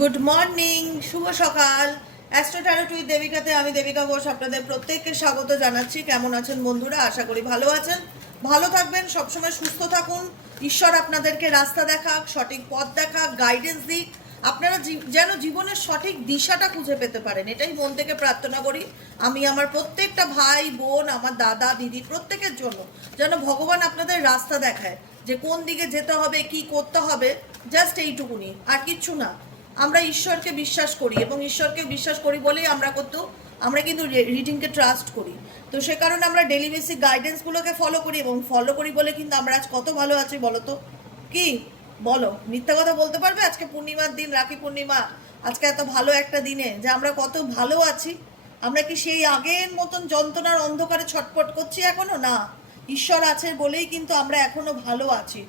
Good morning, শুভ সকাল। Astro tarot with দেবিকাতে আমি দেবিকা ঘোষ আপনাদের প্রত্যেককে স্বাগত জানাচ্ছি। কেমন আছেন বন্ধুরা? আশা করি ভালো আছেন, ভালো থাকবেন, সবসময় সুস্থ থাকুন। ঈশ্বর আপনাদেরকে রাস্তা দেখাক, সঠিক পথ দেখাক, গাইডেন্স দিক, আপনারা যেন জীবনের সঠিক দিশাটা খুঁজে পেতে পারেন, এটাই মন থেকে প্রার্থনা করি। আমি আমার প্রত্যেকটা ভাই বোন, আমার দাদা দিদি প্রত্যেকের জন্য যেন ভগবান আপনাদের রাস্তা দেখায়, যে কোন দিকে যেতে হবে, কি করতে হবে, জাস্ট এইটুকুনি, আর কিচ্ছু না। আমরা ঈশ্বরকে বিশ্বাস করি এবং ঈশ্বরকে বিশ্বাস করি বলেই আমরা কিন্তু রিডিংকে ট্রাস্ট করি। তো সে কারণে আমরা ডেলি বেসিক গাইডেন্সগুলোকে ফলো করি এবং ফলো করি বলে কিন্তু আমরা আজ কত ভালো আছি বলো তো। কি বলো, মিথ্যা কথা বলতে পারবে? আজকে পূর্ণিমার দিন, রাখি পূর্ণিমা, আজকে এত ভালো একটা দিনে যে আমরা কত ভালো আছি। আমরা কি সেই আগের মতন যন্ত্রণার অন্ধকারে ছটফট করছি এখনো? না, ঈশ্বর আছে বলেই কিন্তু আমরা এখনো ভালো আছি।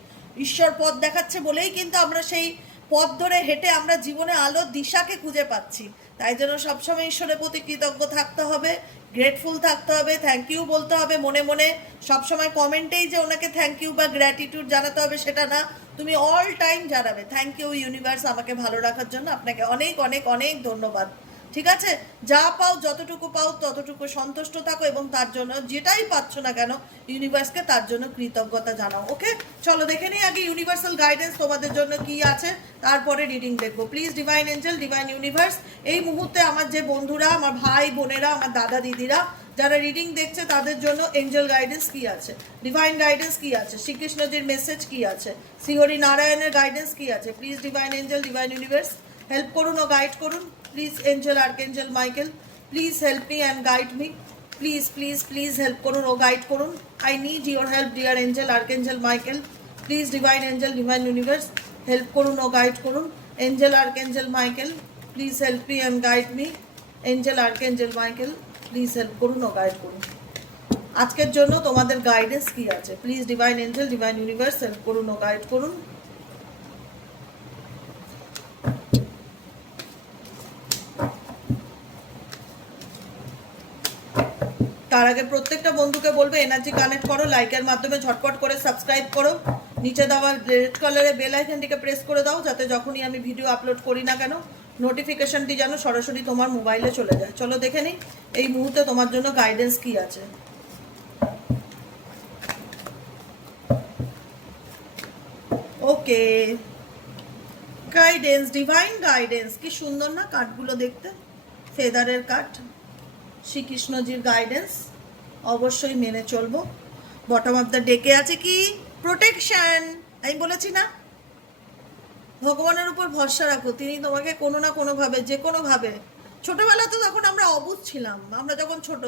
ঈশ্বর পথ দেখাচ্ছে বলেই কিন্তু আমরা সেই পথ ধরে হেঁটে আমরা জীবনে আলোর দিশাকে খুঁজে পাচ্ছি। তাই জন্য সবসময় ঈশ্বরের প্রতি কৃতজ্ঞ থাকতে হবে, গ্রেটফুল থাকতে হবে, থ্যাংক ইউ বলতে হবে মনে মনে। সবসময় কমেন্টেই যে ওনাকে থ্যাংক ইউ বা গ্র্যাটিটিউড জানাতে হবে সেটা না, তুমি অল টাইম জানাবে থ্যাংক ইউ ইউনিভার্স আমাকে ভালো রাখার জন্য, আপনাকে অনেক অনেক অনেক ধন্যবাদ। ঠিক আছে, যা পাও যতটুকু পাও ততটুকু সন্তুষ্ট থাকো এবং তার জন্য যেটাই পাচ্ছ না কেন ইউনিভার্সকে তার জন্য কৃতজ্ঞতা জানাও। ওকে, চলো দেখে নিই আগে ইউনিভার্সাল গাইডেন্স তোমাদের জন্য কি আছে, তারপরে রিডিং দেখবো। Please divine angel, divine universe, এই মুহূর্তে আমার যে বন্ধুরা, আমার ভাই বোনেরা, আমার দাদা দিদিরা যারা রিডিং দেখছে তাদের জন্য এঞ্জেল গাইডেন্স কি আছে, ডিভাইন গাইডেন্স কি আছে, শ্রীকৃষ্ণজির মেসেজ কি আছে, শ্রীহরি নারায়ণের গাইডেন্স কি আছে। Please divine angel, divine universe help করুন ও গাইড করুন। Please angel archangel Michael, please help me and guide me. Please please please help করুন ও গাইড করুন। I need your help dear angel archangel Michael. Please divine angel, divine universe help করুন ও guide করুন। Angel archangel Michael, please help me and guide me. Angel archangel Michael, please help করুন ও guide করুন। আজকের জন্য তোমাদের গাইডেন্স কি আছে? Please divine angel, divine universe help করুন ও গাইড করুন। তার আগে প্রত্যেকটা বন্ধুকে বলবো এনার্জি কানেক্ট করো, লাইকের মাধ্যমে ঝটপট করে সাবস্ক্রাইব করো, নিচে দেওয়া রেড কালারের বেল আইকনটিকে প্রেস করে দাও যাতে যখনই আমি ভিডিও আপলোড করি না কেন নোটিফিকেশনটি যেন সরাসরি তোমার মোবাইলে চলে যায়। চলো দেখে নিই এই মুহূর্তে তোমার জন্য গাইডেন্স কি আছে। ওকে, গাইডেন্স, ডিভাইন গাইডেন্স, কি সুন্দর না কার্ডগুলো দেখতে, ফেদারের কার্ড। শ্রীকৃষ্ণজির গাইডেন্স অবশ্যই মেনে চলবো। বটম অফ দ্য ডেকে আছে কি? প্রোটেকশন। আমি বলেছি না, ভগবানের উপর ভরসা রাখো, তিনি তোমাকে কোনো না কোনোভাবে, যে কোনোভাবে। ছোটোবেলা তো তখন আমরা অবুঝ ছিলাম, আমরা যখন ছোট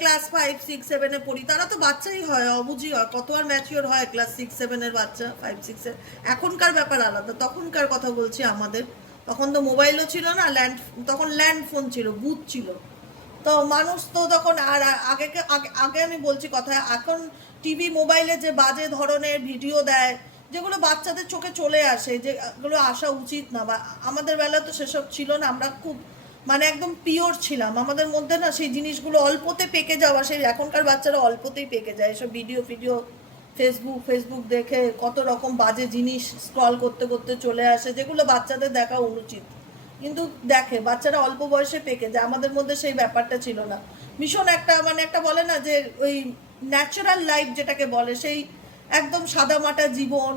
ক্লাস 5, 6, 7-এ পড়ি, তারা তো বাচ্চাই হয়, অবুঝই হয়, কত আর ম্যাচিওর হয় ক্লাস 6, 7-এর বাচ্চা, 5, 6-এর। এখনকার ব্যাপার আলাদা, তখনকার কথা বলছি আমাদের। তখন তো মোবাইলও ছিল না, তখন ল্যান্ড ফোন ছিল, বুথ ছিল। তো মানুষ তো তখন আর আগে আগে আমি বলছি কথা, এখন টিভি মোবাইলে যে বাজে ধরনের ভিডিও দেয়, যেগুলো বাচ্চাদের চোখে চলে আসে, যেগুলো আসা উচিত না, বা আমাদের বেলা তো সেসব ছিল না। আমরা খুব মানে একদম পিওর ছিলাম, আমাদের মধ্যে না সেই জিনিসগুলো অল্পতে পেকে যাওয়া, সেই এখনকার বাচ্চারা অল্পতেই পেকে যায় এসব ভিডিও ফেসবুক দেখে কত রকম বাজে জিনিস স্ক্রল করতে করতে চলে আসে, যেগুলো বাচ্চাদের দেখা অনুচিত, কিন্তু দেখে বাচ্চারা অল্প বয়সে পেকে যায়। আমাদের মধ্যে সেই ব্যাপারটা ছিল না। ভীষণ একটা মানে একটা বলে না যে ওই ন্যাচারাল লাইফ যেটাকে বলে, সেই একদম সাদামাটা জীবন,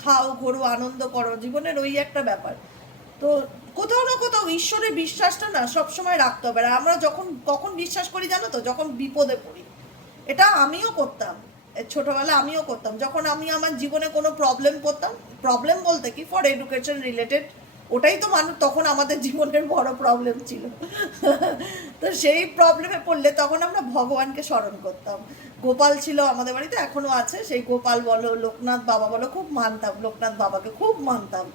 খাও ঘোরো আনন্দ করো, জীবনের ওই একটা ব্যাপার। তো কোথাও না কোথাও ঈশ্বরের বিশ্বাসটা না সবসময় রাখতে হবে। আর আমরা কখন বিশ্বাস করি জানো তো? যখন বিপদে পড়ি। এটা আমিও করতাম, ছোটবেলা আমিও করতাম, যখন আমি আমার জীবনে কোনো প্রবলেম করতাম। প্রবলেম বলতে কি, ফর এডুকেশন রিলেটেড, ওটাই তো মানুষ তখন আমাদের জীবনের বড় প্রবলেম ছিল। তো সেই প্রবলেমে পড়লে তখন আমরা ভগবানকে স্মরণ করতাম। গোপাল ছিল আমাদের বাড়িতে, এখনো আছে, সেই গোপাল বলো, লোকনাথ বাবা বলো, খুব মানতাম লোকনাথ বাবাকে, খুব মানতাম।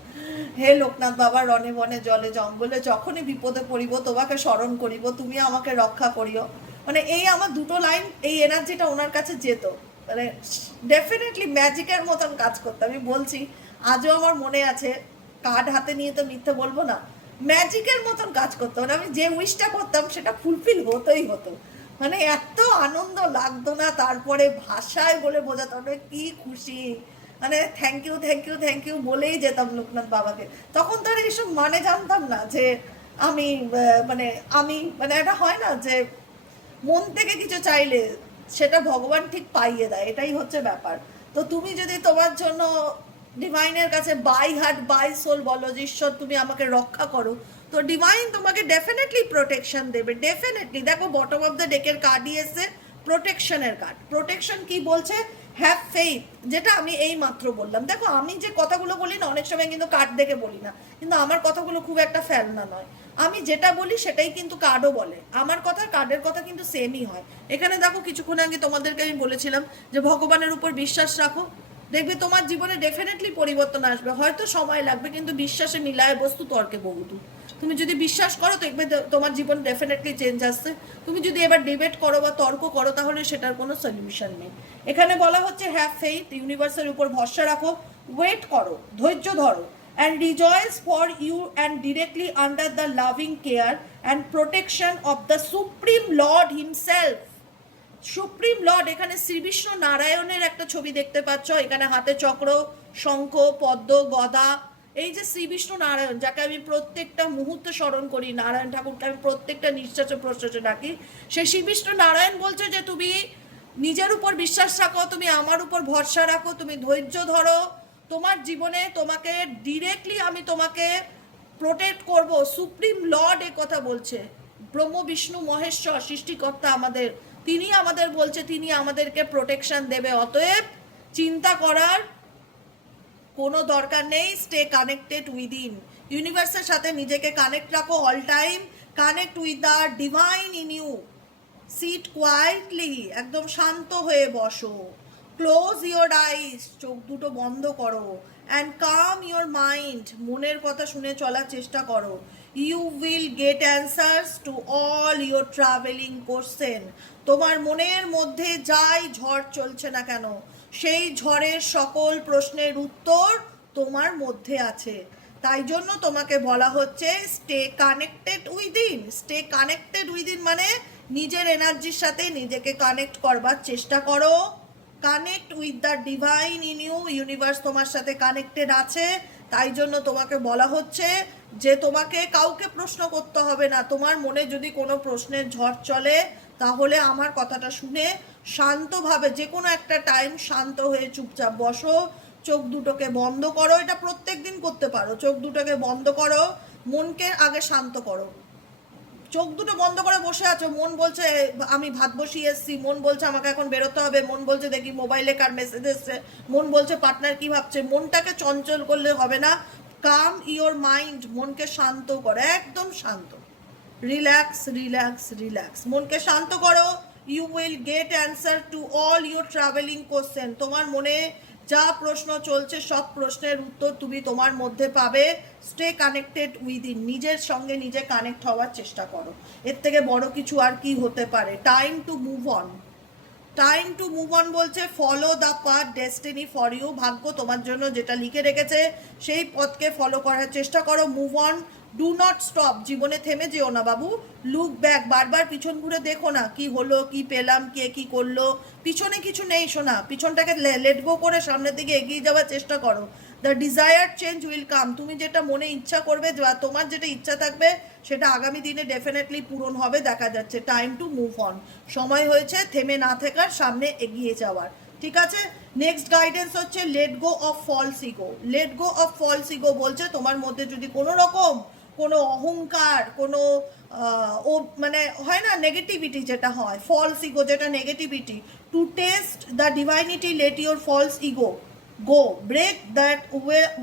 হে লোকনাথ বাবা, রনে বনে জলে জঙ্গলে যখনই বিপদে পড়িব তোমাকে স্মরণ করিব, তুমি আমাকে রক্ষা করিও। মানে এই আমার দুটো লাইন, এই এনার্জিটা ওনার কাছে যেত, মানে ডেফিনেটলি ম্যাজিকের মতন কাজ করতো। আমি বলছি আজও আমার মনে আছে, কার্ড হাতে নিয়ে তো মিথ্যে বলবো না, ম্যাজিকের মতন কাজ করতো। মানে আমি যে উইশটা করতাম সেটা ফুলফিল হতোই হতো। মানে এত আনন্দ লাগতো না, তারপরে ভাষায় বলে বোঝাতে হবে কি খুশি। মানে thank you thank you thank you বলেই যেতাম লোকনাথ বাবাকে। তখন তো আর এইসব মানে জানতাম না যে আমি মানে এটা হয় না যে মন থেকে কিছু চাইলে সেটা ভগবান ঠিক পাইয়ে দেয়, এটাই হচ্ছে ব্যাপার। তো তুমি যদি তোমার জন্য ডিভাইনের কাছে বাই হার্ট বাই সোল বলো যে ঈশ্বর তুমি আমাকে রক্ষা করো, তো ডিভাইন তোমাকে ডেফিনেটলি প্রোটেকশন দেবে, ডেফিনেটলি। দেখো বটম অফ দ্য ডেকের কার্ডই এসছে প্রোটেকশনের কার্ড। প্রোটেকশন কি বলছে? হ্যাভ ফেইথ, যেটা আমি এই মাত্র বললাম। দেখো আমি যে কথাগুলো বলি না, অনেক সময় কিন্তু কার্ড দেখে বলি না, কিন্তু আমার কথাগুলো খুব একটা ফেলনা নয়। আমি যেটা বলি সেটাই কিন্তু কার্ডও বলে, আমার কথা কার্ডের কথা কিন্তু সেমই হয়। এখানে দেখো কিছুক্ষণ আগে তোমাদেরকে আমি বলেছিলাম যে ভগবানের উপর বিশ্বাস রাখো, দেখবে তোমার জীবনে ডেফিনেটলি পরিবর্তন আসবে। হয়তো সময় লাগবে, কিন্তু বিশ্বাসে মিলায় বস্তু তর্কে বহুদূর। তুমি যদি বিশ্বাস করো দেখবে তোমার জীবন ডেফিনেটলি চেঞ্জ আসছে। তুমি যদি এবার ডিবেট করো বা তর্ক করো তাহলে সেটার কোনো সলিউশন নেই। এখানে বলা হচ্ছে হ্যাভ ফেইথ, ইউনিভার্সের উপর ভরসা রাখো, ওয়েট করো, ধৈর্য ধরো, and rejoice for you and directly under the loving care and protection of the Supreme Lord himself. Supreme Lord, এখানে শ্রীবিষ্ণু নারায়ণের একটা ছবি দেখতে পাচ্ছ। এখানে হাতে চক্র, শঙ্খ, পদ্ম, গদা। এই যে শ্রীবিষ্ণু নারায়ণ, যাকে আমি প্রত্যেকটা মুহূর্তে স্মরণ করি, নারায়ণ ঠাকুরকে আমি প্রত্যেকটা নিঃশ্বাসে প্রশ্বাসে ডাকি, সেই শ্রীবিষ্ণু নারায়ণ বলছে যে তুমি নিজের উপর বিশ্বাস রাখো, তুমি আমার উপর ভরসা রাখো, তুমি ধৈর্য ধরো, তোমার জীবনে তোমাকে ডিরেক্টলি আমি তোমাকে প্রোটেক্ট করব। সুপ্রিম লর্ড এ কথা বলছে, ব্রহ্ম বিষ্ণু মহেশ্বর সৃষ্টিকর্তা আমাদের, তিনি আমাদের বলছে তিনি আমাদেরকে প্রোটেকশন দেবে। অতএব চিন্তা করার কোনো দরকার নেই, স্টে কানেক্টেড উইদিন। ইউনিভার্সের সাথে নিজেকে কানেক্ট রাখো all time, connect with the divine in you. Sit quietly, একদম শান্ত হয়ে বসো, ক্লোজ ইওর আইস, চোখ দুটো বন্ধ করো, অ্যান্ড কাম ইওর মাইন্ড, মনের কথা শুনে চলার চেষ্টা করো। You will get answers to all your travelling question. তোমার মনের মধ্যে যাই ঝড় চলছে না কেন, সেই ঝড়ের সকল প্রশ্নের উত্তর তোমার মধ্যে আছে। তাই জন্য তোমাকে বলা হচ্ছে stay connected within. Stay connected within মানে নিজের এনার্জির সাথে নিজেকে কানেক্ট করবার চেষ্টা করো। Connect with the divine in you, universe তোমার সাথে কানেক্টেড আছে। তাই জন্য তোমাকে বলা হচ্ছে যে তোমাকে কাউকে প্রশ্ন করতে হবে না। তোমার মনে যদি কোনো প্রশ্নের ঝড় চলে, তাহলে আমার কথাটা শুনে শান্তভাবে যে কোনো একটা টাইম শান্ত হয়ে চুপচাপ বসো, চোখ দুটোকে বন্ধ করো। এটা প্রত্যেক দিন করতে পারো। চোখ দুটোকে বন্ধ করো, মনকে আগে শান্ত করো। চোখ দুটো বন্ধ করে বসে আছো, মন বলছে আমি ভাত বসিয়ে এসেছি, মন বলছে আমাকে এখন বেরোতে হবে, মন বলছে দেখি মোবাইলে কার মেসেজ এসছে, মন বলছে পার্টনার কি ভাবছে। মনটাকে চঞ্চল করলে হবে না। কাম ইওর মাইন্ড, মনকে শান্ত করো, একদম শান্ত। রিল্যাক্স রিল্যাক্স রিল্যাক্স, মনকে শান্ত করো। You will get answer to all your travelling question. তোমার মনে যা প্রশ্ন চলছে সব প্রশ্নের উত্তর তুমি তোমার মধ্যে পাবে। স্টে কানেক্টেড উইদিন, নিজের সঙ্গে নিজে কানেক্ট হওয়ার চেষ্টা করো। এর থেকে বড় কিছু আর কি হতে পারে? Time to move on, time to move on বলছে follow the path destiny for you. ভাগ্য তোমার জন্য যেটা লিখে রেখেছে সেই পথকে ফলো করার চেষ্টা করো। Move on, do not stop. জীবনে থেমে যেও না বাবু। লুক ব্যাক, বারবার পিছন ঘুরে দেখো না কি হলো, কি পেলাম, কে কি করলো। পিছনে কিছু নেই শোনা, পিছনটাকে লেট গো করে সামনের দিকে এগিয়ে যাওয়ার চেষ্টা করো। The desire change will come. তুমি যেটা মনে ইচ্ছা করবে, তোমার যেটা ইচ্ছা থাকবে, সেটা আগামী দিনে ডেফিনেটলি পূরণ হবে দেখা যাচ্ছে। টাইম টু মুভ অন, সময় হয়েছে থেমে না থাকার, সামনে এগিয়ে যাওয়ার। ঠিক আছে, নেক্সট গাইডেন্স হচ্ছে let go of false ego. Let go of false ego বলছে তোমার মধ্যে যদি কোনো রকম কোনো অহংকার, কোনো মানে হয় না নেগেটিভিটি, যেটা হয় ফলস ইগো, যেটা negativity, to test the divinity let your false ego go, break that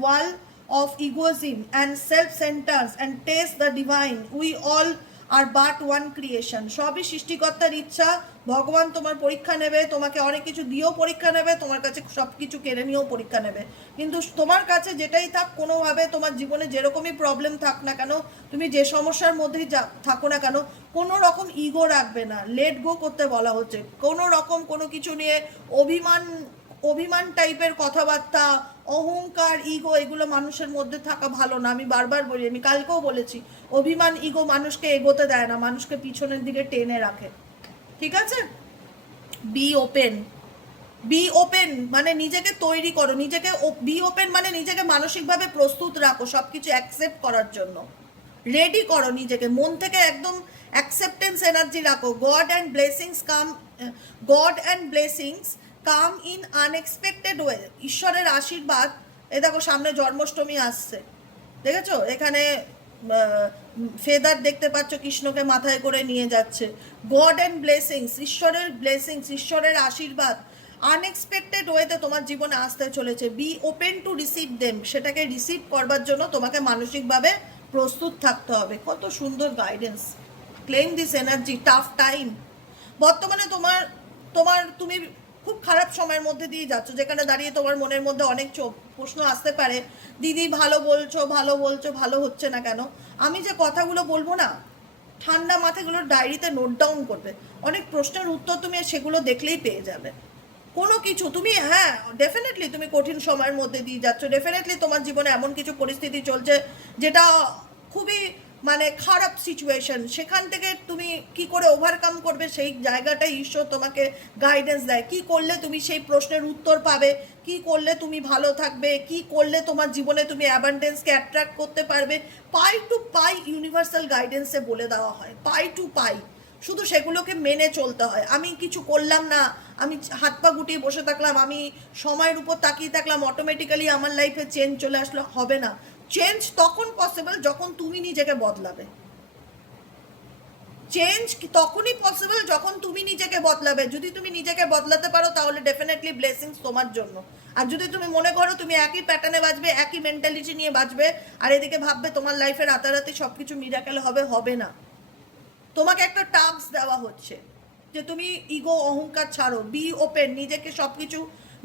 wall of egoism and self-centeredness and taste the divine. We all are but one creation. সবই সৃষ্টিকর্তার ইচ্ছা। ভগবান তোমার পরীক্ষা নেবে, তোমাকে অনেক কিছু দিয়েও পরীক্ষা নেবে, তোমার কাছে সব কিছু কেড়ে নিয়েও পরীক্ষা নেবে। কিন্তু তোমার কাছে যেটাই থাক, কোনোভাবে তোমার জীবনে যেরকমই প্রবলেম থাক না কেন, তুমি যে সমস্যার মধ্যেই থাকো না কেন, কোনো রকম ইগো রাখবে না। লেট গো করতে বলা হচ্ছে। কোনো রকম কোনো কিছু নিয়ে অভিমান টাইপের কথাবার্তা, অহংকার, ইগো, এগুলো মানুষের মধ্যে থাকা ভালো না। আমি বারবার বলি, আমি কালকেও বলেছি, অভিমান ইগো মানুষকে এগোতে দেয় না, মানুষকে পিছনের দিকে টেনে রাখে। ঠিক আছে, বি ওপেন, বি ওপেন মানে নিজেকে তৈরি করো, নিজেকে বি ওপেন মানে নিজেকে মানসিকভাবে প্রস্তুত রাখো সব কিছু অ্যাকসেপ্ট করার জন্য, রেডি করো নিজেকে, মন থেকে একদম অ্যাকসেপ্টেন্স এনার্জি রাখো। God and blessings come in unexpected way. ঈশ্বরের আশীর্বাদ, এ দেখো সামনে জন্মাষ্টমী আসছে, দেখেছো এখানে ফেদার দেখতে পাচ্ছ, কৃষ্ণকে মাথায় করে নিয়ে যাচ্ছে। গড অ্যান্ড ব্লেসিংস, ঈশ্বরের ব্লেসিংস, ঈশ্বরের আশীর্বাদ আনএক্সপেক্টেড ওয়েতে তোমার জীবনে আসতে চলেছে। Be open to receive them, সেটাকে রিসিভ করবার জন্য তোমাকে মানসিকভাবে প্রস্তুত থাকতে হবে। কত সুন্দর guidance. Claim this energy. Tough time, বর্তমানে তোমার তোমার তুমি খুব খারাপ সময়ের মধ্যে দিয়ে যাচ্ছ, যেখানে দাঁড়িয়ে তোমার মনের মধ্যে অনেক প্রশ্ন আসতে পারে, দিদি ভালো বলছো ভালো বলছো, ভালো হচ্ছে না কেন? আমি যে কথাগুলো বলবো না, ঠান্ডা মাথাগুলোর ডায়েরিতে নোট ডাউন করবে, অনেক প্রশ্নের উত্তর তুমি সেগুলো দেখলেই পেয়ে যাবে। কোনো কিছু তুমি, হ্যাঁ ডেফিনেটলি তুমি কঠিন সময়ের মধ্যে দিয়ে যাচ্ছ, ডেফিনেটলি তোমার জীবনে এমন কিছু পরিস্থিতি চলছে যেটা খুবই মানে খারাপ সিচুয়েশন, সেখান থেকে তুমি কি করে ওভারকাম করবে সেই জায়গাটাই ঈশ্বর তোমাকে গাইডেন্স দেয়। কি করলে তুমি সেই প্রশ্নের উত্তর পাবে, কি করলে তুমি ভালো থাকবে, কি করলে তোমার জীবনে তুমি অ্যাবান্ডেন্সকে অ্যাট্রাক্ট করতে পারবে, পাই টু পাই ইউনিভার্সাল গাইডেন্সে বলে দেওয়া হয়, পাই টু পাই। শুধু সেগুলোকে মেনে চলতে হয়। আমি কিছু করলাম না, আমি হাত পা গুটিয়ে বসে থাকলাম, আমি সময়ের উপর তাকিয়ে থাকলাম, অটোমেটিক্যালি আমার লাইফে চেঞ্জ চলে আসলো, হবে না। চেঞ্জ তখন পসিবল যখন তুমি নিজেকে বদলাবে। চেঞ্জ তখনই পসিবল যখন তুমি নিজেকে বদলাবে। যদি তুমি নিজেকে বদলাতে পারো তাহলে ডেফিনেটলি ব্লেসিংস তোমার জন্য। আর যদি তুমি মনে করো তুমি একই প্যাটার্নে বাঁচবে, একই মেন্টালিটি নিয়ে বাঁচবে, আর এদিকে ভাববে তোমার লাইফে রাতারাতি সব কিছু মিরাকেল হবে, হবে না। তোমাকে একটা টাস্ক দেওয়া হচ্ছে যে তুমি ইগো অহংকার ছাড়ো, বি ওপেন, নিজেকে সব কিছু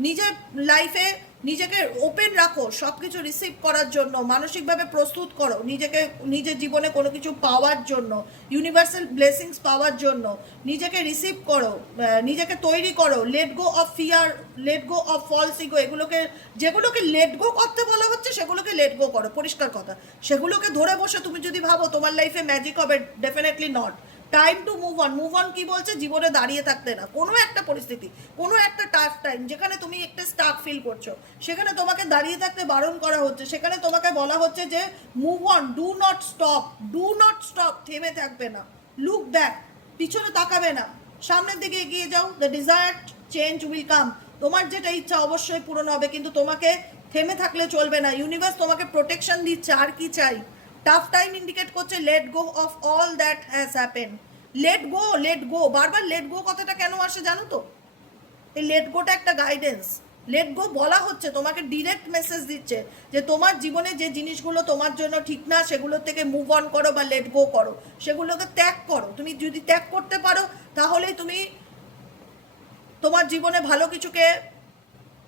নিজের লাইফে নিজেকে ওপেন রাখো সব কিছু রিসিভ করার জন্য, মানসিকভাবে প্রস্তুত করো নিজেকে নিজের জীবনে কোনো কিছু পাওয়ার জন্য, ইউনিভার্সাল ব্লেসিংস পাওয়ার জন্য। নিজেকে রিসিভ করো, নিজেকে তৈরি করো। Let go of fear, let go of false ego, এগুলোকে যেগুলোকে লেট গো করতে বলা হচ্ছে সেগুলোকে লেট গো করো, পরিষ্কার কথা। সেগুলোকে ধরে বসে তুমি যদি ভাবো তোমার লাইফে ম্যাজিক হবে, definitely not. Time to move on. Move on কি বলছে? জীবনে দাঁড়িয়ে থাকতে না। কোনো একটা পরিস্থিতি, কোনো একটা টাফ টাইম যেখানে তুমি একটা স্টাক ফিল করছো, সেখানে তোমাকে দাঁড়িয়ে থাকতে বারণ করা হচ্ছে, সেখানে তোমাকে বলা হচ্ছে যে move on, do not stop, do not stop, থেমে থাকবে না, লুক ব্যাক, পিছনে তাকাবে না, সামনের দিকে এগিয়ে যাও। The desired change will come. তোমার যেটা ইচ্ছা অবশ্যই পূরণ হবে, কিন্তু তোমাকে থেমে থাকলে চলবে না। ইউনিভার্স তোমাকে প্রোটেকশন দিচ্ছে, আর কি চাই? টাফ টাইম ইন্ডিকেট করছে late go of all that has happen. Let go, let go, বারবার লেট গো কথাটা কেন আসে জানো তো? এই লেট গোটা একটা গাইডেন্স। লেট গো বলা হচ্ছে, তোমাকে ডিরেক্ট মেসেজ দিচ্ছে যে তোমার জীবনে যে জিনিসগুলো তোমার জন্য ঠিক না সেগুলো থেকে মুভ অন করো বা লেট গো করো, সেগুলোকে ত্যাগ করো। তুমি যদি ত্যাগ করতে পারো তাহলেই তুমি তোমার জীবনে ভালো কিছুকে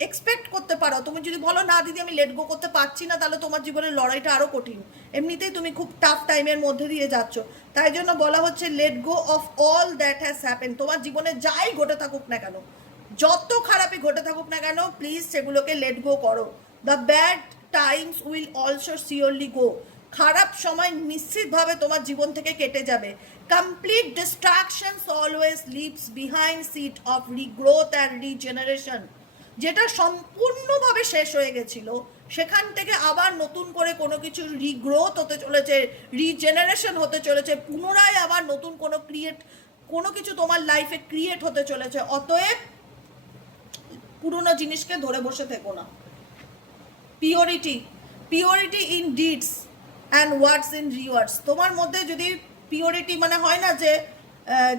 এক্সপেক্ট করতে পারো। তুমি যদি বলো না দিদি আমি লেট গো করতে পারছি না, তাহলে তোমার জীবনের লড়াইটা আরও কঠিন। এমনিতেই তুমি খুব টাফ টাইমের মধ্যে দিয়ে যাচ্ছ, তাই জন্য বলা হচ্ছে let go of all that has happen. তোমার জীবনে যাই ঘটে থাকুক না কেন, যত খারাপই ঘটে থাকুক না কেন, প্লিজ সেগুলোকে লেট গো করো। The bad times will also surely go. খারাপ সময় নিশ্চিতভাবে তোমার জীবন থেকে কেটে যাবে। Complete destructions always leaves behind seed of regrowth and regeneration. যেটা সম্পূর্ণভাবে শেষ হয়ে গেছিল, সেখান থেকে আবার নতুন করে কোনো কিছু রিগ্রোথ হতে চলেছে, রিজেনারেশন হতে চলেছে, পুনরায় আবার নতুন কোনো কিছু তোমার লাইফে ক্রিয়েট হতে চলেছে। অতএব পুরনো জিনিসকে ধরে বসে থেকো না। Purity, purity in deeds and words in rewards. তোমার মধ্যে যদি পিওরিটি মানে হয় না যে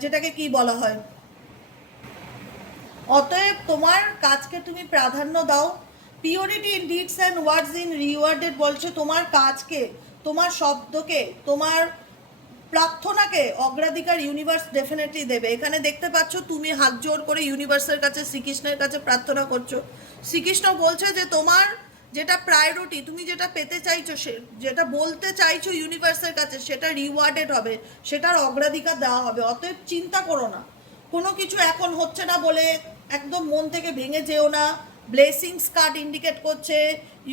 যেটাকে কি বলা হয়, অতএব তোমার কাজকে তুমি প্রাধান্য দাও। Purity in deeds and words in rewarded বলছে তোমার কাজকে, তোমার শব্দকে, তোমার প্রার্থনাকে অগ্রাধিকার ইউনিভার্স ডেফিনেটলি দেবে। এখানে দেখতে পাচ্ছ তুমি হাত জোর করে ইউনিভার্সের কাছে, শ্রীকৃষ্ণের কাছে প্রার্থনা করছো। শ্রীকৃষ্ণ বলছে যে তোমার যেটা প্রায়োরিটি, তুমি যেটা পেতে চাইছো, যেটা বলতে চাইছো ইউনিভার্সের কাছে, সেটা রিওয়ার্ডেড হবে, সেটার অগ্রাধিকার দেওয়া হবে। অতএব চিন্তা করো না, কোনো কিছু এখন হচ্ছে না বলে একদম মন থেকে ভেঙে যেও না। ব্লেসিংস কার্ড ইন্ডিকেট করছে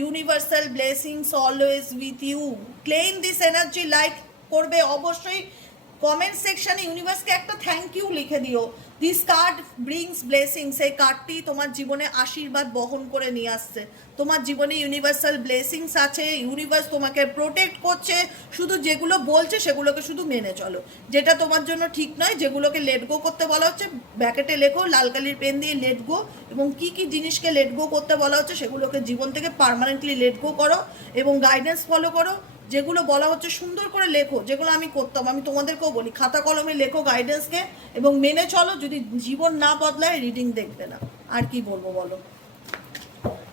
universal blessings always with you. Claim this energy, like করবে অবশ্যই, কমেন্ট সেকশনে ইউনিভার্সকে একটা থ্যাংক ইউ লিখে দিও। দিস কার্ড ব্রিংস ব্লেসিংস, এই কার্ডটি তোমার জীবনে আশীর্বাদ বহন করে নিয়ে আসছে। তোমার জীবনে ইউনিভার্সাল ব্লেসিংস আছে, ইউনিভার্স তোমাকে প্রোটেক্ট করছে। শুধু যেগুলো বলছে সেগুলোকে শুধু মেনে চলো, যেটা তোমার জন্য ঠিক নয়, যেগুলোকে লেট গো করতে বলা হচ্ছে ব্যাকেটে লেখো লাল কালির পেন দিয়ে লেট গো, এবং কি কি জিনিসকে লেট গো করতে বলা হচ্ছে সেগুলোকে জীবন থেকে পার্মানেন্টলি লেট গো করো এবং গাইডেন্স ফলো করো। যেগুলো বলা হচ্ছে সুন্দর করে লেখো, যেগুলো আমি করতাম, আমি তোমাদেরকেও বলি খাতা কলমে লেখো গাইডেন্সকে এবং মেনে চলো। যদি জীবন না বদলায় রিডিং দেখবে না, আর কি বলবো বলো।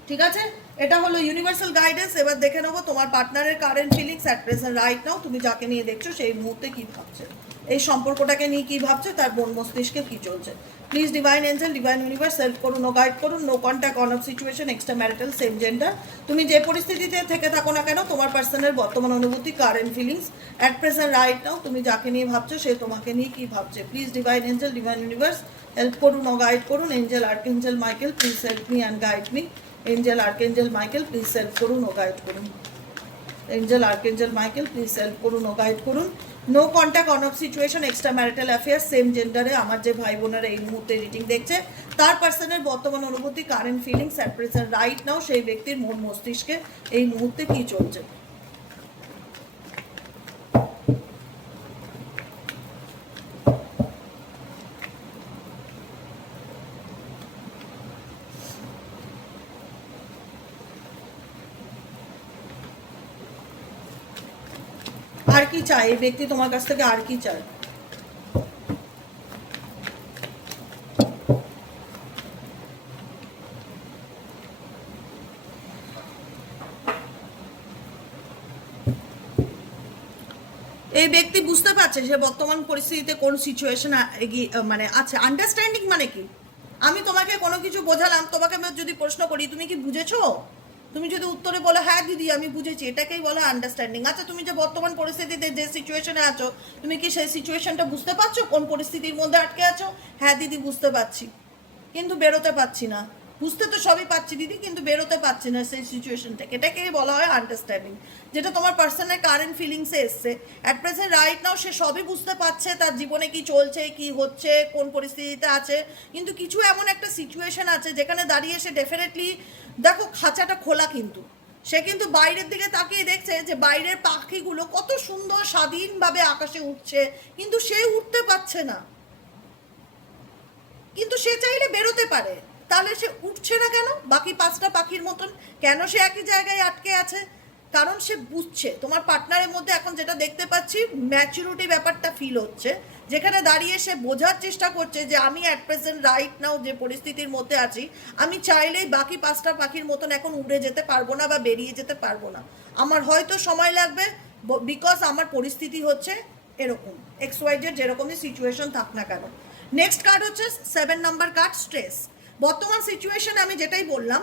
ঠিক আছে, এটা হলো ইউনিভার্সাল গাইডেন্স। এবার দেখে নেবো তোমার পার্টনারের current feelings at present right now. তুমি যাকে নিয়ে দেখছো সেই মুহূর্তে কি ভাবছে, এই সম্পর্কটাকে নিয়ে কি ভাবছে, তার মন মস্তিষ্কে কি চলছে। Please divine angel, divine universe help করুন ও গাইড করুন। No contact, on off situation, extra marital, same gender. তুমি যে পরিস্থিতিতে থেকে থাকো না কেন, তোমার পার্সনের বর্তমান অনুভূতি, current feelings at present right now, তুমি যাকে নিয়ে ভাবছো সে তোমাকে নিয়ে কি ভাবছে। Please divine angel, divine universe help করুন ও গাইড করুন। Angel archangel Michael please help me and guide me. Angel archangel Michael please help করুন ও গাইড করুন। Angel archangel Michael please help করুন ও গাইড করুন। No contact, on off situation, extra marital affair, same জেন্ডারে আমার যে ভাই বোনেরা এই মুহূর্তে রিডিং দেখছে তার পার্সনের বর্তমান অনুভূতি, current feelings at present right নাও, সেই ব্যক্তির মন মস্তিষ্কে এই মুহূর্তে কি চলছে। আর কি চায় এই ব্যক্তি তোমার কাছ থেকে, আর কি চায়। এই ব্যক্তি বুঝতে পারছে যে বর্তমান পরিস্থিতিতে কোন সিচুয়েশন মানে আছে। আন্ডারস্ট্যান্ডিং মানে কি, আমি তোমাকে কোনো কিছু বোঝালাম, তোমাকে আমি যদি প্রশ্ন করি তুমি কি বুঝেছো, তুমি যদি উত্তরে বলো হ্যাঁ দিদি আমি বুঝেছি, এটাকেই বলো আন্ডারস্ট্যান্ডিং। আচ্ছা তুমি যে বর্তমান পরিস্থিতিতে যে সিচুয়েশনে আছো, তুমি কি সেই সিচুয়েশনটা বুঝতে পারছো, কোন পরিস্থিতির মধ্যে আটকে আছো। হ্যাঁ দিদি বুঝতে পারছি, কিন্তু বেরোতে পারছি না। বুঝতে তো সবই পাচ্ছি দিদি, কিন্তু বেরোতে পারছি না সেই সিচুয়েশন থেকে, এটাকেই বলা হয় আন্ডারস্ট্যান্ডিং, যেটা তোমার পার্সনের কারেন্ট ফিলিংসে এসছে। অ্যাট প্রেজেন্ট রাইট নাও সে সবই বুঝতে পারছে, তার জীবনে কি চলছে, কি হচ্ছে, কোন পরিস্থিতিতে আছে, কিন্তু কিছু এমন একটা সিচুয়েশন আছে যেখানে দাঁড়িয়ে সে ডেফিনেটলি, দেখো খাঁচাটা খোলা, কিন্তু সে কিন্তু বাইরের দিকে তাকিয়ে দেখছে যে বাইরের পাখিগুলো কত সুন্দর স্বাধীনভাবে আকাশে উঠছে, কিন্তু সে উঠতে পারছে না। কিন্তু সে চাইলে বেরোতে পারে, তাহলে সে উঠছে না কেন বাকি পাঁচটা পাখির মতন, কেন সে একই জায়গায় আটকে আছে। কারণ সে বুঝছে তোমার পার্টনারের মধ্যে এখন যেটা দেখতে পাচ্ছি ম্যাচুরিটি ব্যাপারটা ফিল হচ্ছে, যেখানে দাঁড়িয়ে সে বোঝার চেষ্টা করছে যে আমি অ্যাট প্রেজেন্ট রাইট নাও যে পরিস্থিতির মধ্যে আছি, আমি চাইলেই বাকি পাঁচটা পাখির মতন এখন উড়ে যেতে পারবো না বা বেরিয়ে যেতে পারবো না। আমার হয়তো সময় লাগবে, বিকজ আমার পরিস্থিতি হচ্ছে এরকম, XYZ যেরকমই সিচুয়েশন থাক না কেন। নেক্সট কার্ড হচ্ছে 7 নাম্বার কার্ড, স্ট্রেস। বর্তমান সিচুয়েশন আমি যেটাই বললাম,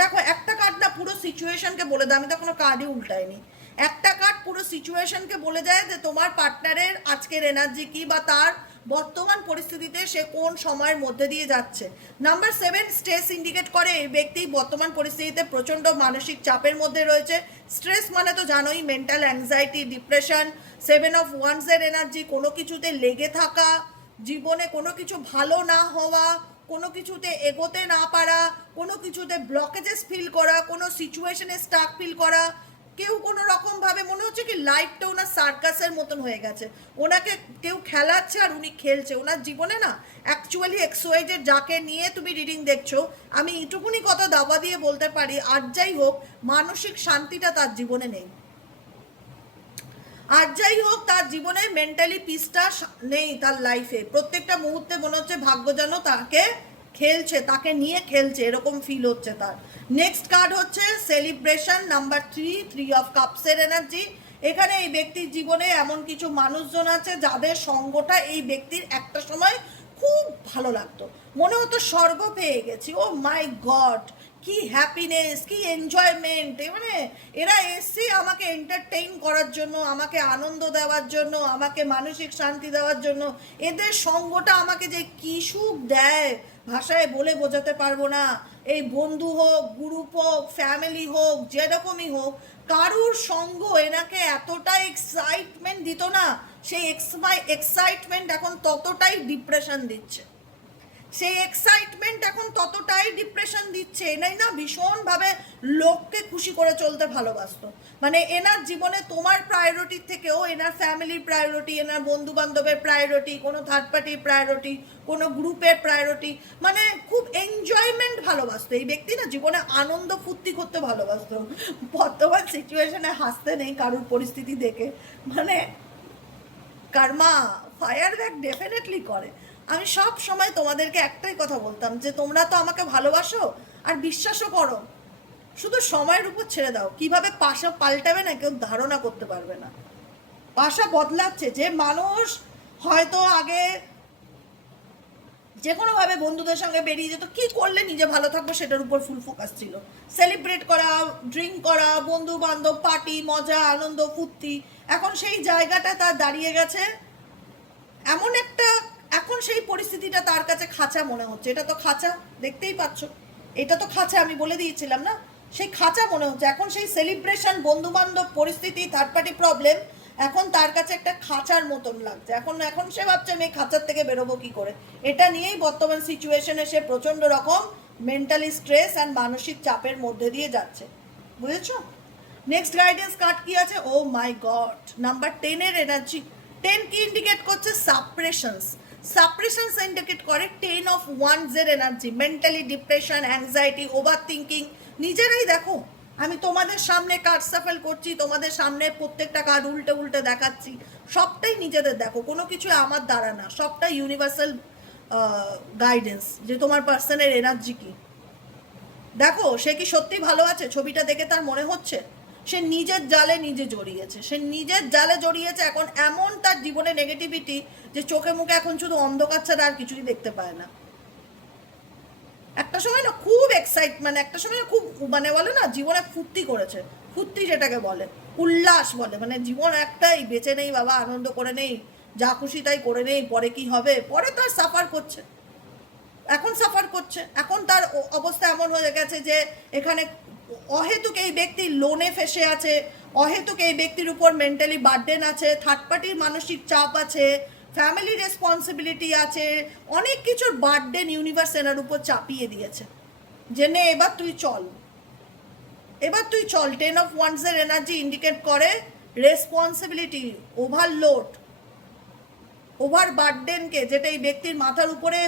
দেখো একটা কার্ড না পুরো সিচুয়েশনকে বলে দেয়, আমি তো কোনো কার্ডই উল্টাইনি। একটা কার্ড পুরো সিচুয়েশনকে বলে দেয় যে তোমার পার্টনারের আজকের এনার্জি কি, বা তার বর্তমান পরিস্থিতিতে সে কোন সময়ের মধ্যে দিয়ে যাচ্ছে। নাম্বার 7 স্ট্রেস ইন্ডিকেট করে এই ব্যক্তি বর্তমান পরিস্থিতিতে প্রচণ্ড মানসিক চাপের মধ্যে রয়েছে। স্ট্রেস মানে তো জানোই মেন্টাল অ্যাংজাইটি, ডিপ্রেশন। 7 অফ ওয়ান্সের এনার্জি, কোনো কিছুতে লেগে থাকা, জীবনে কোনো কিছু ভালো না হওয়া, কোনো কিছুতে এগোতে না পারা, কোনো কিছুতে ব্লকেজেস ফিল করা, কোনো সিচুয়েশনে স্টাক ফিল করা। কেউ কোনো রকমভাবে মনে হচ্ছে কি লাইফটা ওনার সার্কাসের মতন হয়ে গেছে, ওনাকে কেউ খেলাচ্ছে আর উনি খেলছে ওনার জীবনে না। অ্যাকচুয়ালি XYZ যাকে নিয়ে তুমি রিডিং দেখছো, আমি এইটুকুনি কথা দাবা দিয়ে বলতে পারি, আর যাই হোক মানসিক শান্তিটা তার জীবনে নেই, আর যাই হোক তার জীবনে মেন্টালি পিসটা নেই তার লাইফে। প্রত্যেকটা মুহূর্তে মনে হচ্ছে ভাগ্য যেন তাকে খেলছে, তাকে নিয়ে খেলছে, এরকম ফিল হচ্ছে তার। নেক্সট কার্ড হচ্ছে সেলিব্রেশন, নাম্বার 3 অফ কাপসের এনার্জি। এখানে এই ব্যক্তির জীবনে এমন কিছু মানুষজন আছে যাদের সঙ্গটা এই ব্যক্তির একটা সময় খুব ভালো লাগতো, মনে হতো স্বর্গ পেয়ে গেছি, ও মাই গড কি হ্যাপিনেস, কি এনজয়মেন্ট, মানে এরা এসছে আমাকে এন্টারটেইন করার জন্য, আমাকে আনন্দ দেওয়ার জন্য, আমাকে মানসিক শান্তি দেওয়ার জন্য। এদের সঙ্গটা আমাকে যে কি সুখ দেয় ভাষায় বলে বোঝাতে পারবো না। এই বন্ধু হোক, গ্রুপ হোক, ফ্যামিলি হোক, যেরকমই হোক, কারুর সঙ্গ এনাকে এতটা এক্সাইটমেন্ট দিত না, সেই এক্সাইটমেন্ট এখন ততটাই ডিপ্রেশন দিচ্ছে, সেই এক্সাইটমেন্ট এখন ততটাই ডিপ্রেশন দিচ্ছে। এনাই না ভীষণভাবে লোককে খুশি করে চলতে ভালোবাসতো, মানে এনার জীবনে তোমার প্রায়োরিটির থেকেও এনার ফ্যামিলির প্রায়োরিটি, এনার বন্ধু বান্ধবের প্রায়োরিটি, কোনো থার্ড পার্টির প্রায়োরিটি, কোনো গ্রুপের প্রায়োরিটি, মানে খুব এনজয়মেন্ট ভালোবাসতো এই ব্যক্তি না, জীবনে আনন্দ ফুর্তি করতে ভালোবাসতো। বর্তমান সিচুয়েশনে হাসতে নেই কারুর পরিস্থিতি দেখে, মানে কার্মা ফায়ার ব্যাক ডেফিনেটলি করে। আমি সব সময় তোমাদেরকে একটাই কথা বলতাম যে তোমরা তো আমাকে ভালোবাসো আর বিশ্বাসও করো, শুধু সময়ের উপর ছেড়ে দাও, কিভাবে পাশা পাল্টাবে না কেউ ধারণা করতে পারবে না। পাশা বদলাচ্ছে, যে মানুষ হয়তো আগে যে কোনোভাবে বন্ধুদের সঙ্গে বেরিয়ে যেত, কি করলে নিজে ভালো থাকবো সেটার উপর ফুল ফোকাস ছিল, সেলিব্রেট করা, ড্রিঙ্ক করা, বন্ধু বান্ধব, পার্টি, মজা, আনন্দ, ফুর্তি, এখন সেই জায়গাটা তার দাঁড়িয়ে গেছে এমন একটা, এখন সেই পরিস্থিতিটা তার কাছে খাঁচা মনে হচ্ছে। এটা তো খাঁচা, দেখতেই পাচ্ছ, এটা তো খাঁচা, আমি বলে দিয়েছিলাম না, সেই খাঁচা মনে হচ্ছে এখন। সেই সেলিব্রেশন, বন্ধু বান্ধব, পরিস্থিতি, থার্ড পার্টি প্রবলেম এখন তার কাছে একটা খাঁচার মতন লাগছে। এখন সে ভাবছে আমি খাঁচার থেকে বেরোবো কি করে। এটা নিয়েই বর্তমান সিচুয়েশনে সে প্রচন্ড রকম মেন্টালি স্ট্রেস অ্যান্ড মানসিক চাপের মধ্যে দিয়ে যাচ্ছে, বুঝেছো? নেক্সট গাইডেন্স কার্ড কি আছে? ও মাই গড, নাম্বার 10 এর এনার্জি। 10 কি ইন্ডিকেট করছে? সাপ্রেশনস। সাপ্রেশনস ইন্ডিকেট করে 10 অফ ওয়ান্স এর energy, mentally depression, anxiety, over thinking. নিজেরাই দেখো, আমি তোমাদের সামনে কার্ড সাফল করছি, তোমাদের সামনে প্রত্যেকটা কার্ড উল্টে উল্টে দেখাচ্ছি, সবটাই নিজেদের দেখো, কোনো কিছু আমার দ্বারা না, সবটাই ইউনিভার্সাল গাইডেন্স যে তোমার পার্সনের এনার্জি কি। দেখো সে কি সত্যি ভালো আছে? ছবিটা দেখে তার মনে হচ্ছে সে নিজের জালে নিজে জড়িয়েছে, সে নিজের জালে জড়িয়েছে। এখন এমন তার জীবনে নেগেটিভিটি যে চোখে মুখে এখন শুধু অন্ধকার ছাড়া আর কিছুই দেখতে পায় না। একটা সময় না খুব এক্সাইটমেন্ট, একটা সময় খুব মানে বলে না জীবনে ফুর্তি করেছে, ফুর্তি যেটাকে বলে, উল্লাস বলে, মানে জীবন একটাই, বেঁচে নেই বাবা, আনন্দ করে নেই, যা খুশি তাই করে নেই, পরে কি হবে, পরে তার সাফার করছে, এখন সাফার করছে। এখন তার অবস্থা এমন হয়ে গেছে যে এখানে অহেতুক এই ব্যক্তি লোনে ফেসে আছে, অহেতুক এই ব্যক্তির উপর মেন্টালি বার্ডেন আছে, থার্ড পার্টির মানসিক চাপ আছে, ফ্যামিলি রেসপন্সিবিলিটি আছে, অনেক কিছুর বার্ডেন ইউনিভার্স এনার উপর চাপিয়ে দিয়েছে যে নে এবার তুই চল, এবার তুই চল। 10 অফ ওয়ান্স এর এনার্জি ইন্ডিকেট করে রেসপন্সিবিলিটি, ওভারলোড, ওভার বার্ডেনকে, যেটা এই ব্যক্তির মাথার উপরে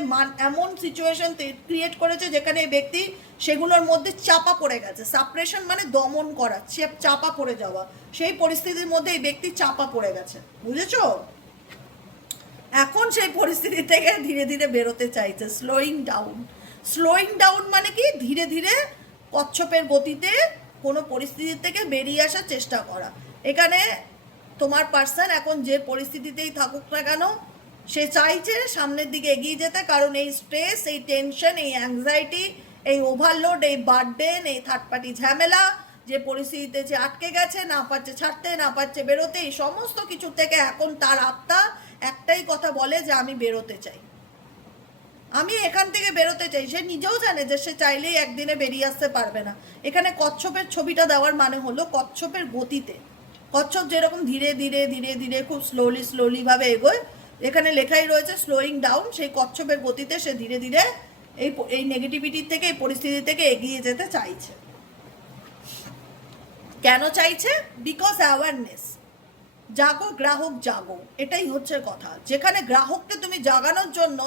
এমন সিচুয়েশন ক্রিয়েট করেছে যেখানে এই ব্যক্তি সেগুলোর মধ্যে চাপা পড়ে গেছে। সাপ্রেশন মানে দমন করা, চাপা পড়ে যাওয়া, সেই পরিস্থিতির মধ্যে এই ব্যক্তি চাপা পড়ে গেছে, বুঝেছো? এখন সেই পরিস্থিতি থেকে ধীরে ধীরে বেরোতে চাইছে, স্লোয়িং ডাউন। স্লোয়িং ডাউন মানে কি? ধীরে ধীরে কচ্ছপের গতিতে কোনো পরিস্থিতি থেকে বেরিয়ে আসার চেষ্টা করা। এখানে তোমার পার্সন এখন যে পরিস্থিতিতেই থাকুক না কেন সে চাইছে সামনের দিকে এগিয়ে যেতে, কারণ এই স্ট্রেস, এই টেনশন, এই অ্যাংজাইটি, এই ওভারলোড, এই বার্ডেন, এই থার্ড পার্টি ঝামেলা, যে পরিস্থিতিতে যে আটকে গেছে, না পারছে ছাড়তে, না পারছে বেরোতে, এই সমস্ত কিছু থেকে এখন তার আত্মা একটাই কথা বলে যে আমি বেরোতে চাই, আমি এখান থেকে বেরোতে চাই। সে নিজেও জানে যে সে চাইলেই একদিনে বেরিয়ে আসতে পারবে না। এখানে কচ্ছপের ছবিটা দেওয়ার মানে হলো কচ্ছপের গতিতে, কচ্ছপ যেরকম ধীরে ধীরে ধীরে ধীরে খুব স্লোলি ভাবে এগোয়, এখানে লেখাই রয়েছে স্লোয়িং ডাউন। সেই কচ্ছপের গতিতে সে ধীরে ধীরে এই নেগেটিভিটির থেকে, এই পরিস্থিতি থেকে এগিয়ে যেতে চাইছে। কেন চাইছে? Because awareness. জাগো গ্রাহক জাগো, এটাই হচ্ছে কথা। যেখানে গ্রাহককে তুমি জাগানোর জন্য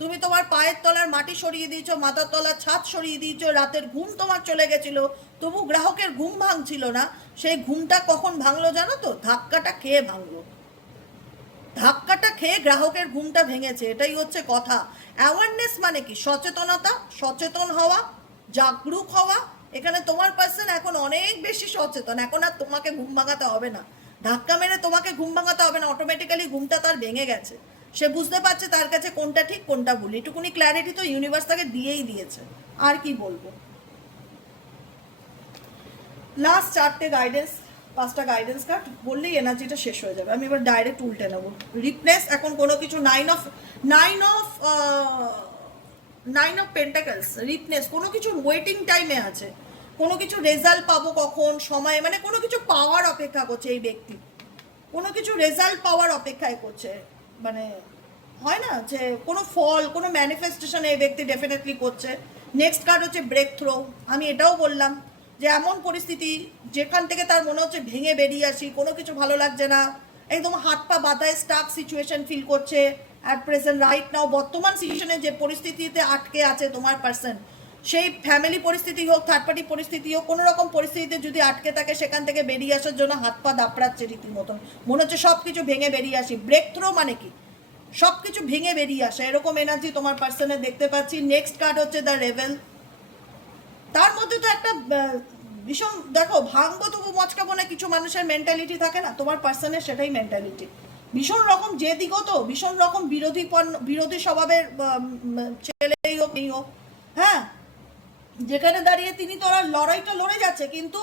তুমি তোমার পায়ের তলার মাটি সরিয়ে দিয়েছো, মাথার তলার ছাদ সরিয়ে দিয়েছো, রাতের ঘুম তোমার চলে গেছিল, তবু গ্রাহকের ঘুম ভাঙছিল না। সেই ঘুমটা কখন ভাঙলো জানো তো? ধাক্কাটা খেয়ে ভাঙলো, ধাক্কাটা খেয়ে গ্রাহকের ঘুমটা ভেঙেছে, এটাই হচ্ছে কথা। অ্যাওয়ারনেস মানে কি? সচেতনতা, সচেতন হওয়া, জাগরুক হওয়া। এখানে তোমার পার্সন এখন অনেক বেশি সচেতন, এখন আর তোমাকে ঘুম ভাঙাতে হবে না, ধাক্কা মেরে তোমাকে ঘুম ভাঙাতে হবে না, অটোমেটিক্যালি ঘুমটা তার ভেঙে গেছে। সে বুঝতে পারছে তার কাছে কোনটা ঠিক কোনটা ভুল, এটুকুনি ক্ল্যারিটি তো ইউনিভার্স তাকে দিয়েই দিয়েছে, আর কি বলবো। লাস্ট 4টে গাইডেন্স, 5টা গাইডেন্স কার্ড বললেই এনার্জিটা শেষ হয়ে যাবে। আমি এবার ডাইরেক্ট উল্টে নেবো। রিপ্লেস এখন কোনো কিছু, নাইন অফ পেন্টাকলস, রিপ্লেস কোনো কিছু ওয়েটিং টাইমে আছে, কোনো কিছু রেজাল্ট পাবো কখন, সময়ে, মানে কোনো কিছু পাওয়ার অপেক্ষা করছে এই ব্যক্তি, কোনো কিছু রেজাল্ট পাওয়ার অপেক্ষায় করছে। মানে হয় না যে কোনো ফল, কোনো ম্যানিফেস্টেশন এই ব্যক্তি ডেফিনেটলি করছে। নেক্সট কার্ড হচ্ছে ব্রেক থ্রো। আমি এটাও বললাম যে এমন পরিস্থিতি যেখান থেকে তার মনে হচ্ছে ভেঙে বেরিয়ে আসি, কোনো কিছু ভালো লাগছে না, একদম হাত পা বাঁধায় স্টাক সিচুয়েশন ফিল করছে অ্যাট প্রেজেন্ট রাইট নাও। বর্তমান সিচুয়েশনে যে পরিস্থিতিতে আটকে আছে তোমার পার্সন, সেই ফ্যামিলি পরিস্থিতি হোক, থার্ড পার্টি পরিস্থিতি হোক, কোনো রকম পরিস্থিতিতে যদি আটকে থাকে সেখান থেকে বেরিয়ে আসার জন্য হাত পা দাপড়াচ্ছে রীতিমতন, মনে হচ্ছে সব কিছু ভেঙে বেরিয়ে আসি। ব্রেক থ্রো মানে কি? সব কিছু ভেঙে বেরিয়ে আসে, এরকম এনার্জি তোমার পার্সনে দেখতে পাচ্ছি। নেক্সট কার্ড হচ্ছে দ্য রেভেল। তার মধ্যে তো একটা ভীষণ, দেখো, ভাঙবো তবু মচকাবো না কিছু মানুষের মেন্টালিটি থাকে না, তোমার পার্সনের সেটাই মেন্টালিটি। ভীষণ রকম জেদিগত, ভীষণ রকম বিরোধী স্বভাবের ছেলেই হোক এই হোক, হ্যাঁ, যেখানে দাঁড়িয়ে তিনি তো লড়াইটা লড়ে যাচ্ছে, কিন্তু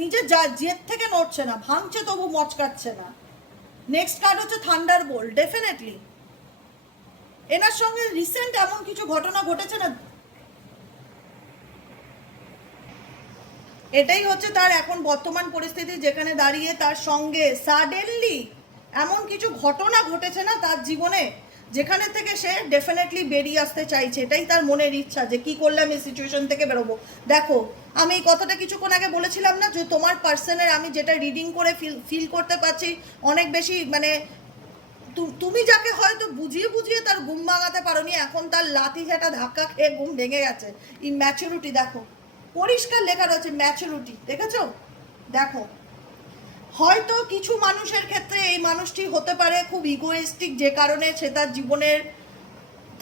নিজের জেদ থেকে নড়ছে না, ভাঙছে তবু মচকাচ্ছে না। নেক্সট কার্ড হচ্ছে থান্ডার বোল্ট। ডেফিনেটলি এনার সঙ্গে রিসেন্ট এমন কিছু ঘটনা ঘটেছে না, এটাই হচ্ছে তার এখন বর্তমান পরিস্থিতি, যেখানে দাঁড়িয়ে তার সঙ্গে সাডেনলি এমন কিছু ঘটনা ঘটেছে না তার জীবনে, যেখানে থেকে সে ডেফিনেটলি বেরিয়ে আসতে চাইছে। এটাই তার মনের ইচ্ছা যে কি করলে আমি সিচুয়েশন থেকে বেরোবো। দেখো, আমি এই কথাটা কিছুক্ষণ আগে বলেছিলাম না যে তোমার পার্সনের আমি যেটা রিডিং করে ফিল করতে পারছি অনেক বেশি, মানে তুমি যাকে হয়তো বুঝিয়ে বুঝিয়ে তার ঘুম ভাঙাতে পারোনি, এখন তার লাথি ঝাঁটা ধাক্কা খেয়ে ঘুম ভেঙে গেছে। এই ম্যাচুরিটি দেখো, পরিষ্কার লেখা রয়েছে ম্যাচুরিটি, দেখেছো? দেখো, হয়তো কিছু মানুষের ক্ষেত্রে এই মানুষটি হতে পারে খুব ইগোয়েস্টিক, যে কারণে সে তার জীবনের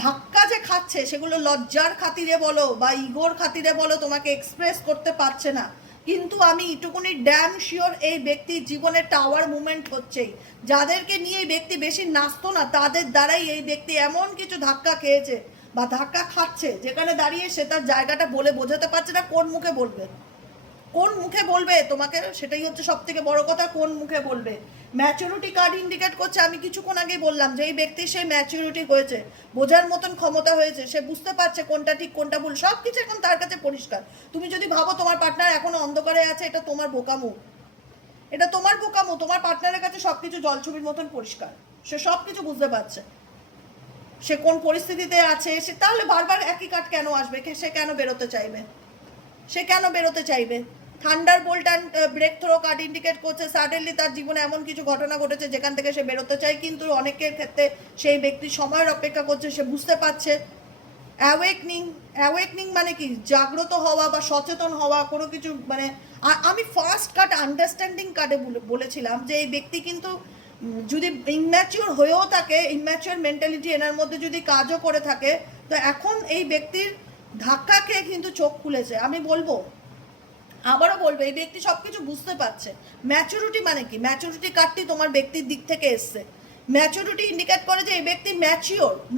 ধাক্কা যে খাচ্ছে সেগুলো লজ্জার খাতিরে বলো বা ইগোর খাতিরে বলো তোমাকে এক্সপ্রেস করতে পারছে না। কিন্তু আমি এটুকুনি ড্যাম শিওর এই ব্যক্তির জীবনে টাওয়ার মুভমেন্ট হচ্ছেই। যাদেরকে নিয়ে এই ব্যক্তি বেশি নাচতো না তাদের দ্বারাই এই ব্যক্তি এমন কিছু ধাক্কা খেয়েছে বা ধাক্কা খাচ্ছে, যেখানে দাঁড়িয়ে সে তার জায়গাটা বলে বোঝাতে পারছে না। কোন মুখে বলবে, কোন মুখে বলবে তোমাকে, সেটাই হচ্ছে সব থেকে বড় কথা, কোন মুখে বলবে। ম্যাচুরিটি কার্ড ইন্ডিকেট করছে, আমি কিছুক্ষণ আগে বললাম যে এই ব্যক্তি সেই ম্যাচুরিটি হয়েছে, বোঝার মতন ক্ষমতা হয়েছে, সে বুঝতে পারছে কোনটা ঠিক কোনটা ভুল, সব কিছু এখন তার কাছে পরিষ্কার। তুমি যদি ভাবো তোমার পার্টনার এখনো অন্ধকারে আছে, এটা তোমার বোকামো, এটা তোমার বোকামো। তোমার পার্টনারের কাছে সবকিছু জলছবির মতন পরিষ্কার, সে সব কিছু বুঝতে পারছে সে কোন পরিস্থিতিতে আছে। সে তাহলে বারবার একই কার্ড কেন আসবে, সে কেন বেরোতে চাইবে, সে কেন বেরোতে চাইবে? Thunderbolt and breakthrough card indicate করছে সাডেনলি তার জীবনে এমন কিছু ঘটনা ঘটেছে যেখান থেকে সে বেরোতে চায়, কিন্তু অনেকের ক্ষেত্রে সেই ব্যক্তি সময়ের অপেক্ষা করছে, সে বুঝতে পারছে। অ্যাওয়েকনিং মানে কি? জাগ্রত হওয়া বা সচেতন হওয়া কোনো কিছু, মানে আমি ফার্স্ট কার্ড আন্ডারস্ট্যান্ডিং কার্ডে বলেছিলাম যে এই ব্যক্তি কিন্তু যদি ইম্যাচিওর হয়েও থাকে, ইম্যাচিওর মেন্টালিটি এনার মধ্যে যদি কাজও করে থাকে, তো এখন এই ব্যক্তির ধাক্কা খেয়ে কিন্তু চোখ খুলেছে। আমি বলবো, আবারও বলবো, এই ব্যক্তি সব কিছু বুঝতে পারছে। ম্যাচুরিটি মানে কি? ম্যাচুরিটি কার্ডটি তোমার ব্যক্তির দিক থেকে এসছে। ম্যাচুরিটি ইন্ডিকেট করে যে এই ব্যক্তি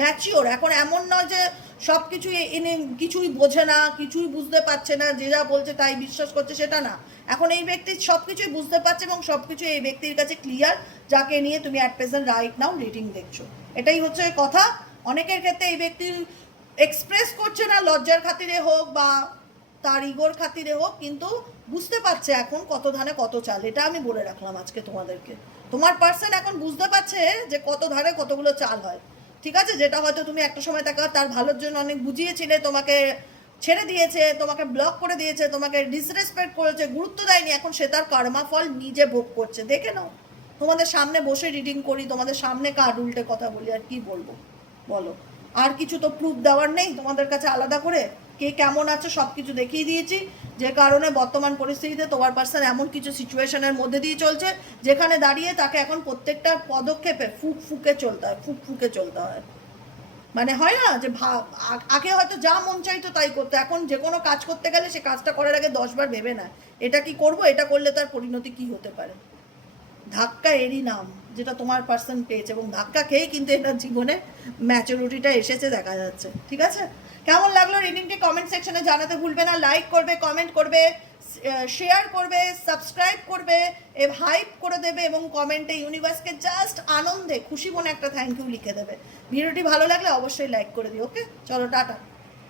ম্যাচিওর। এখন এমন নয় যে সব কিছুই এনে কিছুই বোঝে না, কিছুই বুঝতে পারছে না, যে যা বলছে তাই বিশ্বাস করছে, সেটা না। এখন এই ব্যক্তি সব কিছুই বুঝতে পারছে এবং সব কিছু এই ব্যক্তির কাছে ক্লিয়ার, যাকে নিয়ে তুমি at present right now reading দেখছো। এটাই হচ্ছে কথা। অনেকের ক্ষেত্রে এই ব্যক্তি এক্সপ্রেস করছে না, লজ্জার খাতিরে হোক বা তার ইগোর খাতিরে হোক, কিন্তু বুঝতে পারছে এখন কত ধানে কত চাল। এটা আমি বলে রাখলাম আজকে তোমাদেরকে। তোমার পার্সন এখন বুঝতে পারছে যে কত ধানে কতগুলো চাল হয়, ঠিক আছে? যেটা হয়তো তুমি একটা সময় তার ভালোর জন্য অনেক বুঝিয়েছিলে, তোমাকে ছেড়ে দিয়েছে, তোমাকে ব্লক করে দিয়েছে, তোমাকে ডিসরেসপেক্ট করেছে, গুরুত্ব দেয়নি, এখন সে তার কর্মা ফল নিজে ভোগ করছে। দেখে নাও, তোমাদের সামনে বসে রিডিং করি, তোমাদের সামনে কার্ড উল্টে কথা বলি, আর কি বলবো বলো? আর কিছু তো প্রুফ দেওয়ার নেই তোমাদের কাছে আলাদা করে। কে কেমন আছে সব কিছু দেখিয়ে দিয়েছি, যে কারণে বর্তমান পরিস্থিতিতে তোমার পার্সন এমন কিছু সিচুয়েশনের মধ্যে দিয়ে চলছে যেখানে দাঁড়িয়ে তাকে এখন প্রত্যেকটা পদক্ষেপে ফুকে চলতে হয়। মানে হয় না যে আগে হয়তো যা মন চাইতো তাই করতো, এখন যে কোনো কাজ করতে গেলে সে কাজটা করার আগে 10 বার ভেবে না এটা কি করব, এটা করলে তার পরিণতি কি হতে পারে। ধাক্কা এরই নাম, যেটা তোমার পার্সন পেয়েছে, এবং ধাক্কা খেয়েই কিন্তু এটার জীবনে ম্যাচুরিটিটা এসেছে দেখা যাচ্ছে। ঠিক আছে, কেমন লাগলো রিডিংটি কমেন্ট সেকশনে জানাতে ভুলবে না। লাইক করবে, কমেন্ট করবে, শেয়ার করবে, সাবস্ক্রাইব করবে, হাইপ করে দেবে এবং কমেন্টে ইউনিভার্সকে জাস্ট আনন্দে খুশি মনে একটা থ্যাংক ইউ লিখে দেবে। ভিডিওটি ভালো লাগলে অবশ্যই লাইক করে দিও। ওকে, চলো টাটা।